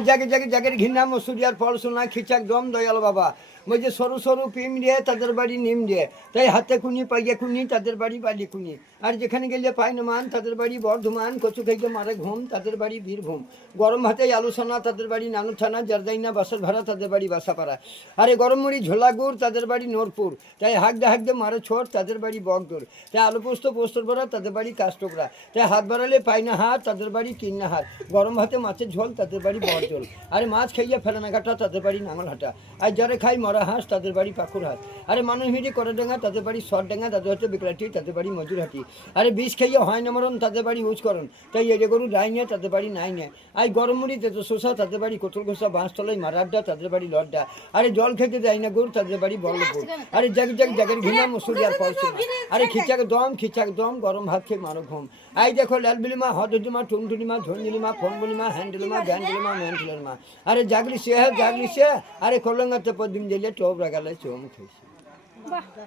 জাগে জাগে জাগের ঘৃণা মসুরিয়ার পড়াশোনা খিচাক দম দয়াল বাবা ওই যে সরু সরু পিম দিয়ে তাদের বাড়ি নিম দিয়ে তাই হাতে কুনি পাইয়া কুনি তাদের বাড়ি বালি কুনি আর যেখানে গেলে পাইনমান তাদের বাড়ি বর্ধমান কচু খাইতে মারে ঘুম তাদের বাড়ি বীরভূম গরম ভাতে আলোচনা তাদের বাড়ি নানু থানা জারদাইনা বাসার ভাড়া তাদের বাড়ি বাসাপাড়া আরে গরম মুড়ি ঝোলা গুড় তাদের বাড়ি নোরপুর তাই হাঁকদে মারে ছোট তাদের বাড়ি বকদোর তাই আলু পোস্ত পোস্তর ভরা তাদের বাড়ি কাস্টকরা তাই হাত বাড়ালে পাইনা হাত তাদের বাড়ি কিন্না হাত গরম ভাতে মাছের ঝোল তাদের বাড়ি বরজল আরে মাছ খাইয়া ফেলানাঘাটা তাদের বাড়ি নাঙলহাটা আর যারা খাই মরা হাঁস তাদের বাড়ি পাকুর হাট আরে মানুষ মিটি করাডাঙ্গা তাদের বাড়ি সরডাঙ্গা তাদের হচ্ছে বিকলাটি তাদের বাড়ি মজুরহাটি আরে বিষ খাইয়া হয় না মরণ তাদের বাড়ি উজকরণ তাই এরে গরু লাইনে তাদের বাড়ি নাইনে আই গরম মুড়ি তেতো শোষা তাদের বাড়ি কোতল ঘোষা বাঁশতলায় মারাড্ডা তাদের বাড়ি লড্ডা আরে জল খেতে দেয় না গরু তাদের বাড়ি বল্লভপুর আরে জাগের ঘিনা মসুরি আর পড়ছে আরে খিচাক দম গরম ভাত খেয়ে মারো ঘুম আই দেখো লাল বিলিমা হদুলিমা টুনটুনিমা ঝন্ডুলিমা ফোনবলিমা হ্যান্ডেলিমা গ্যান্ডেলিমা ম্যান্ডেলের আরে জাগলি সে আরে কলঙ্গাতে পদিম দিলে টোপ রাগালে চোম খেয়েছি